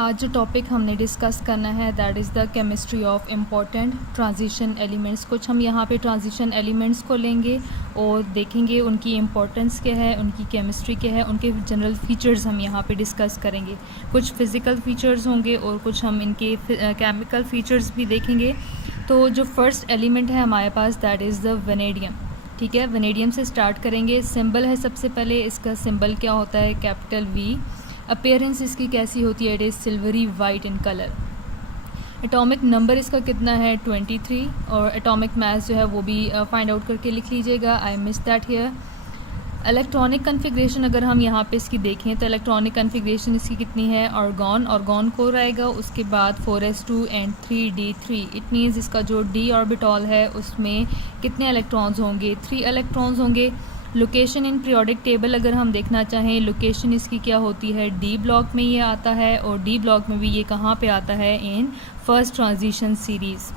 आज जो टॉपिक हमने डिस्कस करना है that is the chemistry of important transition elements. कुछ हम यहाँ पे ट्रांजिशन एलिमेंट्स को लेंगे और देखेंगे उनकी इम्पोर्टेंस क्या है, उनकी केमिस्ट्री क्या है, उनके जनरल फीचर्स हम यहाँ पे डिस्कस करेंगे। कुछ फिज़िकल फीचर्स होंगे और कुछ हम इनके केमिकल फीचर्स भी देखेंगे। तो जो फर्स्ट एलिमेंट है हमारे पास दैट इज़ द वेनेडियम। ठीक है, वेनेडियम से स्टार्ट करेंगे। सिंबल है सबसे पहले, इसका सिंबल क्या होता है, कैपिटल वी। अपीयरेंस इसकी कैसी होती है, it is silvery white in colour. Atomic number इसका कितना है, 23। और एटॉमिक मास जो है वो भी फाइंड आउट करके लिख लीजिएगा, I miss that here. Electronic configuration अगर हम यहाँ पे इसकी देखें तो इलेक्ट्रॉनिक कन्फिग्रेशन इसकी कितनी है, ऑर्गॉन कोर आएगा, उसके बाद 4s2 and 3d3। It means इसका जो d ऑर्बिटॉल है उसमें कितने इलेक्ट्रॉन्स होंगे, 3 इलेक्ट्रॉन्स होंगे। लोकेशन इन पीरियोडिक टेबल अगर हम देखना चाहें, लोकेशन इसकी क्या होती है, डी ब्लॉक में ये आता है, और डी ब्लॉक में भी ये कहाँ पे आता है, in first transition series.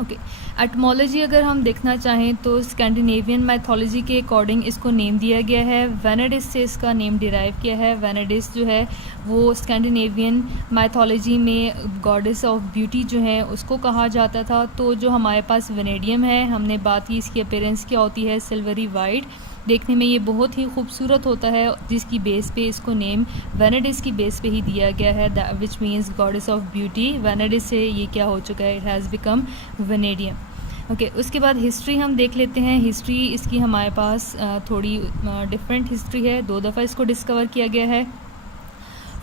Okay, etymology अगर हम देखना चाहें तो स्कैंडिनेवियन मैथोलॉजी के अकॉर्डिंग इसको नेम दिया गया है। वेनेडिस से इसका नेम डिराइव किया है। वेनेडिस जो है वो स्कैंडिनेवियन मैथोलॉजी में गॉडेस ऑफ ब्यूटी जो है उसको कहा जाता था। तो जो हमारे पास वेनेडियम है, हमने बात की इसकी अपीयरेंस क्या होती है, सिल्वरी वाइट, देखने में ये बहुत ही खूबसूरत होता है, जिसकी बेस पे इसको नेम वेनेडिस की बेस पे ही दिया गया है, which means goddess of beauty. Vanadis से ये क्या हो चुका है, it has become vanadium. Okay, उसके बाद हिस्ट्री हम देख लेते हैं। हिस्ट्री इसकी हमारे पास थोड़ी डिफरेंट हिस्ट्री है, 2 दफ़ा इसको डिस्कवर किया गया है।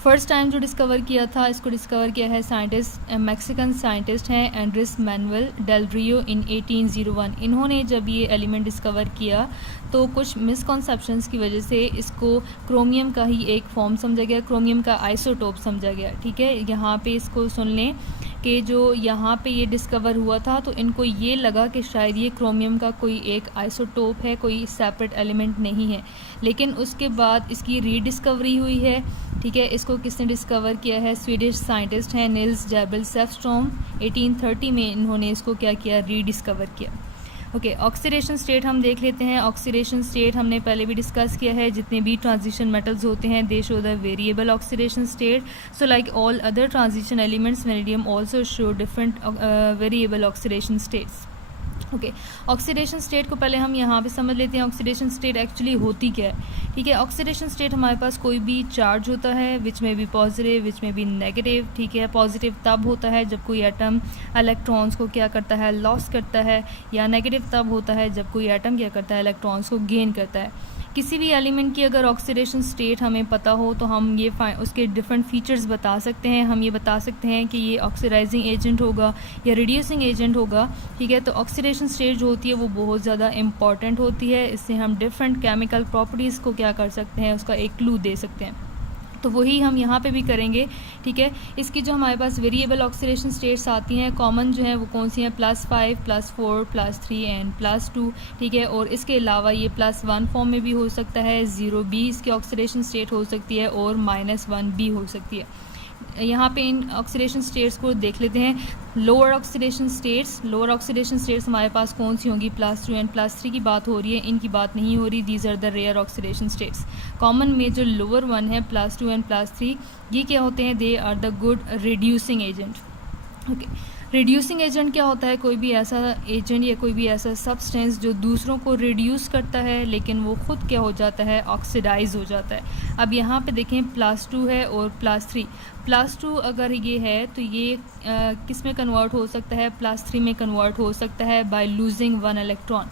फर्स्ट टाइम जो डिस्कवर किया था, इसको डिस्कवर किया है साइंटिस्ट, मैक्सिकन साइंटिस्ट हैं एंड्रेस मैनुअल डेल रियो इन 1801। इन्होंने जब ये एलिमेंट डिस्कवर किया तो कुछ मिसकॉन्सेप्शंस की वजह से इसको क्रोमियम का ही एक फॉर्म समझा गया, क्रोमियम का आइसोटोप समझा गया। ठीक है, यहाँ पे इसको सुन लें कि जो यहाँ पे ये डिस्कवर हुआ था तो इनको ये लगा कि शायद ये क्रोमियम का कोई एक आइसोटोप है, कोई सेपरेट एलिमेंट नहीं है। लेकिन उसके बाद इसकी रीडिस्कवरी हुई है। ठीक है, इसको किसने डिस्कवर किया है, स्वीडिश साइंटिस्ट हैं निल्स जैबल सेफस्ट्रॉम। 1830 में इन्होंने इसको क्या किया, रीडिस्कवर किया। ओके, ऑक्सीडेशन स्टेट हम देख लेते हैं। ऑक्सीडेशन स्टेट हमने पहले भी डिस्कस किया है, जितने भी ट्रांजिशन मेटल्स होते हैं दे show the variable oxidation state. So like all other transition elements, vanadium also show different variable oxidation states. Okay, oxidation state को पहले हम यहाँ पे समझ लेते हैं ऑक्सीडेशन स्टेट एक्चुअली होती क्या है। ठीक है, ऑक्सीडेशन स्टेट हमारे पास कोई भी चार्ज होता है विच में भी पॉजिटिव, विच में भी नेगेटिव। ठीक है, पॉजिटिव तब होता है जब कोई एटम इलेक्ट्रॉन्स को क्या करता है, लॉस करता है, या नेगेटिव तब होता है जब कोई एटम क्या करता है, इलेक्ट्रॉन्स को गेन करता है। किसी भी एलिमेंट की अगर ऑक्सीडेशन स्टेट हमें पता हो तो हम ये उसके डिफरेंट फीचर्स बता सकते हैं। हम ये बता सकते हैं कि ये ऑक्सीडाइजिंग एजेंट होगा या रिड्यूसिंग एजेंट होगा। ठीक है, तो ऑक्सीडेशन स्टेट जो होती है वो बहुत ज़्यादा इंपॉर्टेंट होती है। इससे हम डिफरेंट केमिकल प्रॉपर्टीज़ को क्या कर सकते हैं, उसका एक क्लू दे सकते हैं। तो वही हम यहाँ पे भी करेंगे। ठीक है, इसकी जो हमारे पास वेरिएबल ऑक्सीडेशन स्टेट्स आती हैं कॉमन जो है वो कौन सी हैं, +5, +4, +3 एंड +2। ठीक है, और इसके अलावा ये +1 फॉर्म में भी हो सकता है, 0 भी इसकी ऑक्सीडेशन स्टेट हो सकती है, और -1 भी हो सकती है। यहाँ पे इन ऑक्सीडेशन स्टेट्स को देख लेते हैं। लोअर ऑक्सीडेशन स्टेट्स हमारे पास कौन सी होंगी, +2 एंड +3 की बात हो रही है, इनकी बात नहीं हो रही। These are the rare oxidation states. Common में जो लोअर वन है +2 एंड +3, ये क्या होते हैं, they are the good reducing agent. Okay, reducing agent क्या होता है, कोई भी ऐसा एजेंट या कोई भी ऐसा सब्सटेंस जो दूसरों को रिड्यूस करता है लेकिन वो खुद क्या हो जाता है, ऑक्सीडाइज हो जाता है। अब यहाँ पे देखें +2 है और +3। +2 अगर ये है तो ये किस में कन्वर्ट हो सकता है, +3 में कन्वर्ट हो सकता है बाय लूजिंग 1 इलेक्ट्रॉन।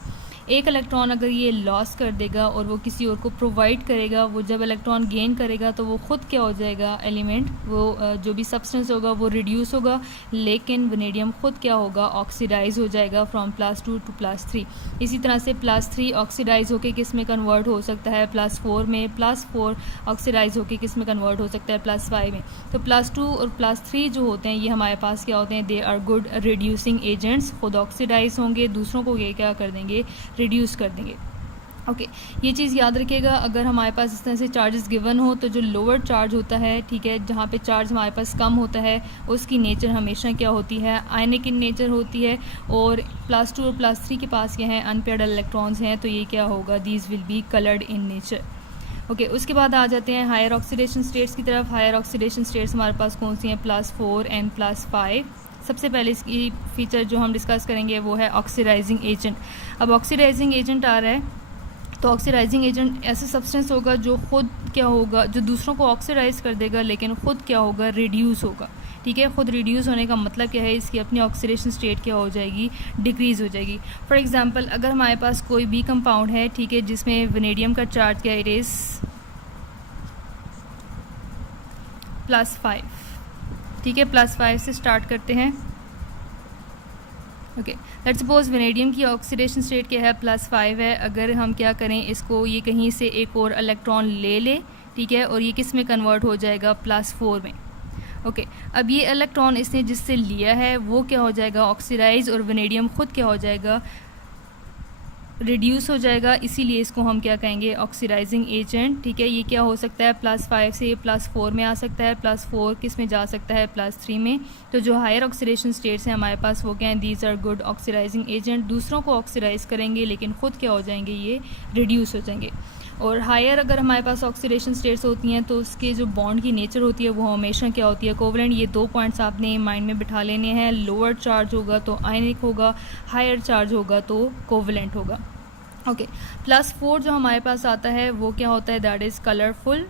एक इलेक्ट्रॉन अगर ये लॉस कर देगा और वो किसी और को प्रोवाइड करेगा, वो जब इलेक्ट्रॉन गेन करेगा तो वो खुद क्या हो जाएगा, एलिमेंट वो जो भी सब्सटेंस होगा वो रिड्यूस होगा, लेकिन वेनेडियम खुद क्या होगा, ऑक्सीडाइज हो जाएगा फ्रॉम +2 टू +3। इसी तरह से +3 ऑक्सीडाइज होकर किस में कन्वर्ट हो सकता है, +4 में। +4 ऑक्सीडाइज होकर किस में कन्वर्ट हो सकता है, +5 में। तो +2 और +3 जो होते हैं ये हमारे पास क्या होते हैं, they are good reducing agents. खुद ऑक्सीडाइज होंगे, दूसरों को ये क्या कर देंगे, रिड्यूस कर देंगे। ओके, ये चीज़ याद रखिएगा। अगर हमारे पास इस तरह से चार्जेस गिवन हो तो जो लोअर चार्ज होता है, ठीक है, जहाँ पे चार्ज हमारे पास कम होता है उसकी नेचर हमेशा क्या होती है, आयनिक इन नेचर होती है। और +2 और +3 के पास क्या है, अनपेयर्ड इलेक्ट्रॉन्स हैं, तो ये क्या होगा, these will be coloured in nature. Okay, उसके बाद आ जाते हैं हायर ऑक्सीडेशन स्टेट्स की तरफ। हायर ऑक्सीडेशन स्टेट्स हमारे पास कौन सी हैं? +4 एंड +5। सबसे पहले इसकी फीचर जो हम डिस्कस करेंगे वो है ऑक्सीडाइजिंग एजेंट। अब ऑक्सीडाइजिंग एजेंट आ रहा है, तो ऑक्सीडाइजिंग एजेंट ऐसा सब्सटेंस होगा जो खुद क्या होगा, जो दूसरों को ऑक्सीडाइज कर देगा लेकिन खुद क्या होगा? रिड्यूस होगा। ठीक है, खुद रिड्यूस होने का मतलब क्या है? इसकी अपनी ऑक्सीडेशन स्टेट क्या हो जाएगी? डिक्रीज़ हो जाएगी। फॉर एग्जांपल अगर हमारे पास कोई भी कंपाउंड है, ठीक है, जिसमें वेनेडियम का चार्ज क्या है? It is +5। ठीक है, +5 से स्टार्ट करते हैं। ओके, लेट्स सपोज वेनेडियम की ऑक्सीडेशन स्टेट क्या है? +5 है। अगर हम क्या करें, इसको ये कहीं से एक और इलेक्ट्रॉन ले ले, ठीक है, और ये किस में कन्वर्ट हो जाएगा? +4 में। ओके, अब ये इलेक्ट्रॉन इसने जिससे लिया है वो क्या हो जाएगा? ऑक्सीडाइज, और वेनेडियम खुद क्या हो जाएगा? रिड्यूस हो जाएगा। इसीलिए इसको हम क्या कहेंगे? Oxidising agent. ठीक है, ये क्या हो सकता है? +5 से +4 में आ सकता है। +4 किस में जा सकता है? +3 में। तो जो हायर ऑक्सीडेशन स्टेट्स हैं हमारे पास वो क्या हैं? These are good oxidising agent. दूसरों को ऑक्सीडाइज करेंगे लेकिन खुद क्या हो जाएंगे? ये रिड्यूस हो जाएंगे। और हायर अगर हमारे पास ऑक्सीडेशन स्टेट्स होती हैं तो उसके जो बॉन्ड की नेचर होती है वो हमेशा क्या होती है? कोवलेंट। ये 2 पॉइंट्स आपने माइंड में बिठा लेने हैं। लोअर चार्ज होगा तो आयनिक होगा, हायर चार्ज होगा तो कोवलेंट होगा। ओके, +4 जो हमारे पास आता है वो क्या होता है? दैट इज़ कलरफुल,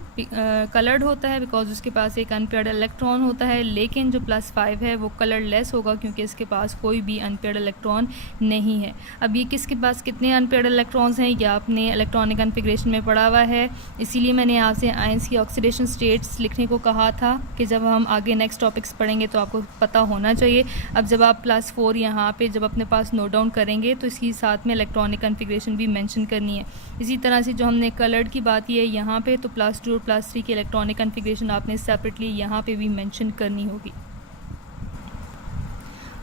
कलर्ड होता है बिकॉज उसके पास एक अनपेयर्ड इलेक्ट्रॉन होता है। लेकिन जो +5 है वो कलरलेस होगा क्योंकि इसके पास कोई भी अनपेयर्ड इलेक्ट्रॉन नहीं है। अब ये किसके पास कितने अनपेयर्ड इलेक्ट्रॉन्स हैं या आपने इलेक्ट्रॉनिक कन्फिग्रेशन में पढ़ा हुआ है, इसीलिए मैंने आपसे आयंस की ऑक्सीडेशन स्टेट्स लिखने को कहा था कि जब हम आगे नेक्स्ट टॉपिक्स पढ़ेंगे तो आपको पता होना चाहिए। अब जब आप +4 यहाँ पे जब अपने पास नोट डाउन करेंगे तो इसकी साथ में इलेक्ट्रॉनिक कन्फिग्रेशन भी मेंशन करनी है। इसी तरह से जो हमने कलर्ड की बात की है यहाँ पे, तो +2 और +3 की इलेक्ट्रॉनिक कन्फिग्रेशन आपने सेपरेटली यहाँ पे भी मेंशन करनी होगी।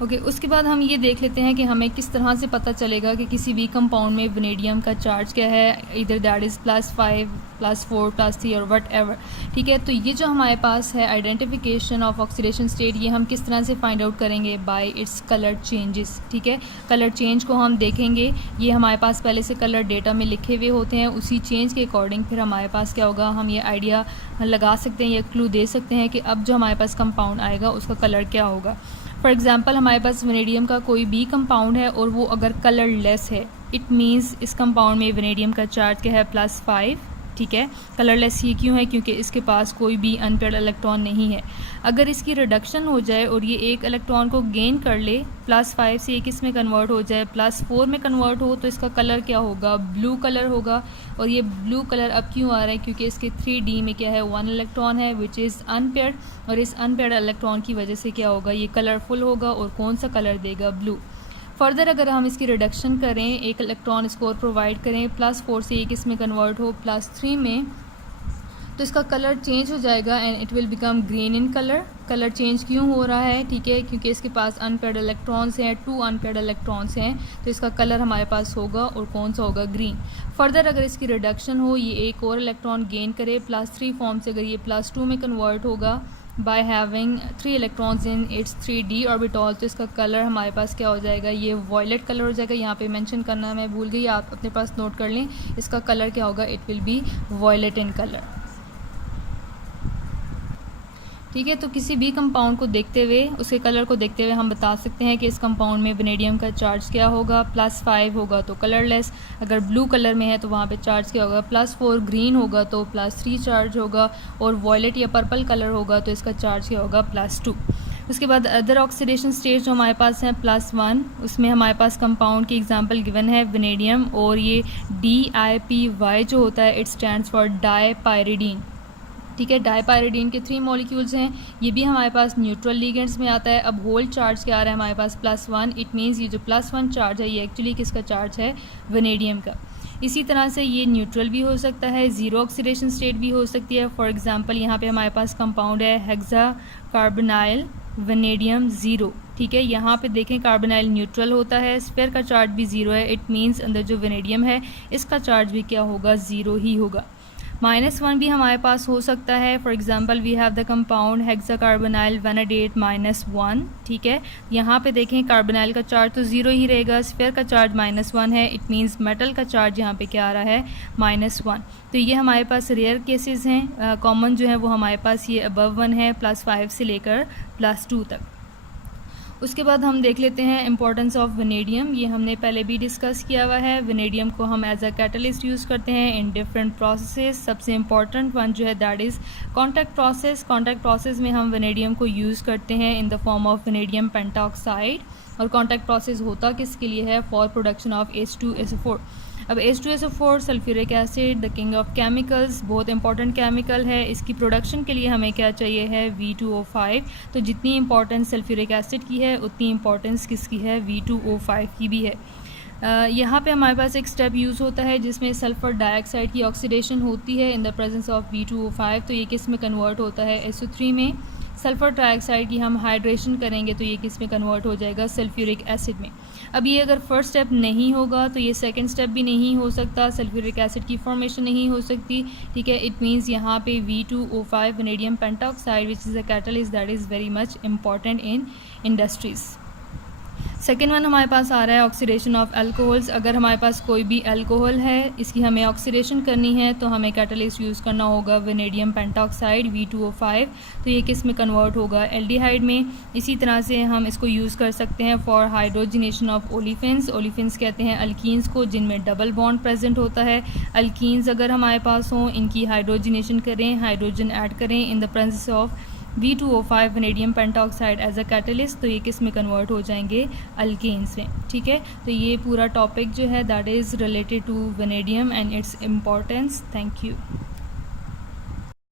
ओके, उसके बाद हम ये देख लेते हैं कि हमें किस तरह से पता चलेगा कि किसी भी कंपाउंड में वेनेडियम का चार्ज क्या है, इधर दैट इज़ +5, +4, +3 और वट एवर। ठीक है, तो ये जो हमारे पास है आइडेंटिफिकेशन ऑफ ऑक्सीडेशन स्टेट, ये हम किस तरह से फाइंड आउट करेंगे? Bye its colour changes. ठीक है, कलर चेंज को हम देखेंगे। ये हमारे पास पहले से कलर डेटा में लिखे हुए होते हैं, उसी चेंज के अकॉर्डिंग फिर हमारे पास क्या होगा? हम ये आइडिया लगा सकते हैं या क्लू दे सकते हैं कि अब जो हमारे पास कंपाउंड आएगा उसका कलर क्या होगा। फॉर एग्जांपल हमारे पास वेनेडियम का कोई भी कंपाउंड है और वो अगर कलरलेस है, इट मींस इस कंपाउंड में वेनेडियम का चार्ज क्या है? +5। ठीक है, कलरलेस ये क्यों है? क्योंकि इसके पास कोई भी अनपेयर्ड इलेक्ट्रॉन नहीं है। अगर इसकी रिडक्शन हो जाए और ये एक इलेक्ट्रॉन को गेन कर ले, +5 से ये किस में कन्वर्ट हो जाए? +4 में कन्वर्ट हो, तो इसका कलर क्या होगा? ब्लू कलर होगा। और ये ब्लू कलर अब क्यों आ रहा है? क्योंकि इसके 3D में क्या है? 1 इलेक्ट्रॉन है विच इज़ अनपेयर्ड, और इस अनपेयर्ड इलेक्ट्रॉन की वजह से क्या होगा? ये कलरफुल होगा। और कौन सा कलर देगा? ब्लू। फर्दर अगर हम इसकी रिडक्शन करें, एक इलेक्ट्रॉन इसको और प्रोवाइड करें, +4 से एक इसमें कन्वर्ट हो +3 में, तो इसका कलर चेंज हो जाएगा and it will become green in colour. Colour change क्यों हो रहा है? ठीक है, क्योंकि इसके पास अनपेयर्ड इलेक्ट्रॉन्स हैं, 2 अनपेयर्ड इलेक्ट्रॉन्स हैं, तो इसका कलर हमारे पास होगा और कौन सा होगा? ग्रीन। फर्दर अगर इसकी रिडक्शन हो, ये एक और इलेक्ट्रॉन गेन करे +3 फॉर्म से, अगर ये +2 में कन्वर्ट होगा by having 3 electrons in its 3D orbital, तो इसका कलर हमारे पास क्या हो जाएगा? ये वॉयलेट कलर हो जाएगा। यहाँ पे मेंशन करना मैं भूल गई, आप अपने पास नोट कर लें। इसका कलर क्या होगा? It will be violet in colour. ठीक है, तो किसी भी कंपाउंड को देखते हुए, उसके कलर को देखते हुए हम बता सकते हैं कि इस कंपाउंड में वेनेडियम का चार्ज क्या होगा? +5 होगा तो कलरलेस। अगर ब्लू कलर में है तो वहाँ पे चार्ज क्या होगा? +4। ग्रीन होगा तो +3 चार्ज होगा, और वॉयलेट या पर्पल कलर होगा तो इसका चार्ज क्या होगा? +2। उसके बाद अदर ऑक्सीडेशन स्टेट जो हमारे पास हैं +1, उसमें हमारे पास कंपाउंड की एग्जांपल गिवन है वेनेडियम, और ये DIPY जो होता है इट स्टैंड्स फॉर डाईपायरिडीन। ठीक है, डाईपायरिडीन के 3 मॉलिक्यूल्स हैं। ये भी हमारे पास न्यूट्रल लिगेंड्स में आता है। अब होल चार्ज क्या आ रहा है हमारे पास? +1। इट मीन्स ये जो +1 चार्ज है ये एक्चुअली किसका चार्ज है? वेनेडियम का। इसी तरह से ये न्यूट्रल भी हो सकता है, ज़ीरो ऑक्सीडेशन स्टेट भी हो सकती है। फॉर एग्जांपल यहाँ पे हमारे पास कंपाउंड है हेक्सा कार्बोनाइल वेनेडियम 0। ठीक है, यहाँ पे देखें कार्बोनाइल न्यूट्रल होता है, स्फेयर का चार्ज भी 0 है। इट मीन्स अंदर जो वेनेडियम है इसका चार्ज भी क्या होगा? 0 ही होगा। -1 भी हमारे पास हो सकता है। For example we have the compound hexacarbonyl vanadate -1, ठीक है। यहाँ पे देखें कार्बोनाइल का चार्ज तो 0 ही रहेगा, स्फीयर का चार्ज -1 है, इट मींस मेटल का चार्ज यहाँ पे क्या आ रहा है, -1। तो ये हमारे पास रेयर केसेस हैं। कॉमन जो है वो हमारे पास ये अबव 1 है, +5 से लेकर +2 तक। उसके बाद हम देख लेते हैं इंपॉर्टेंस ऑफ वेनेडियम। ये हमने पहले भी डिस्कस किया हुआ है। वेनेडियम को हम एज अ कैटलिस्ट यूज़ करते हैं इन डिफरेंट प्रोसेसेस। सबसे इम्पॉर्टेंट वन जो है that is contact process. Contact process में हम वेनेडियम को यूज़ करते हैं in the form of vanadium pentoxide. और कॉन्टैक्ट प्रोसेस होता किसके लिए है, फॉर प्रोडक्शन ऑफ H2SO4। अब H2SO4 sulphuric acid, the king of chemicals, बहुत इंपॉर्टेंट केमिकल है। इसकी प्रोडक्शन के लिए हमें क्या चाहिए है, V2O5। तो जितनी इंपॉर्टेंस सल्फ्यूरिक एसिड की है उतनी इंपॉर्टेंस किसकी है, V2O5 की भी है। यहाँ पे हमारे पास एक स्टेप यूज़ होता है जिसमें सल्फ़र डाइऑक्साइड की ऑक्सीडेशन होती है इन द प्रेजेंस ऑफ V2O5। तो ये किस में कन्वर्ट होता है, SO3 में। सल्फ़र ट्राइऑक्साइड की हम हाइड्रेशन करेंगे तो ये किस में कन्वर्ट हो जाएगा, सल्फ्यूरिक एसिड में। अब ये अगर फर्स्ट स्टेप नहीं होगा तो ये सेकंड स्टेप भी नहीं हो सकता, सल्फ्यूरिक एसिड की फॉर्मेशन नहीं हो सकती, ठीक है। इट मींस यहाँ पे V2O5 vanadium pentoxide which is a catalyst that is very much important in industries. Second one हमारे पास आ रहा है ऑक्सीडेशन ऑफ अल्कोहल्स। अगर हमारे पास कोई भी अल्कोहल है, इसकी हमें ऑक्सीडेशन करनी है तो हमें कैटलिस्ट यूज़ करना होगा वेनेडियम पेंटॉक्साइड V2O5। तो ये किस में कन्वर्ट होगा, एल्डिहाइड में। इसी तरह से हम इसको यूज़ कर सकते हैं for hydrogenation of olefins. Olefins कहते हैं अल्कीन्स को जिनमें डबल बॉन्ड प्रेजेंट होता है। अल्कीन्स अगर हमारे पास हों, इनकी हाइड्रोजनेशन करें, हाइड्रोजन ऐड करें in the presence of V2O5 vanadium pentoxide as a catalyst, तो ये किस में कन्वर्ट हो जाएंगे, अल्केन्स में, ठीक है। तो ये पूरा टॉपिक जो है that is related to vanadium and its importance. Thank you.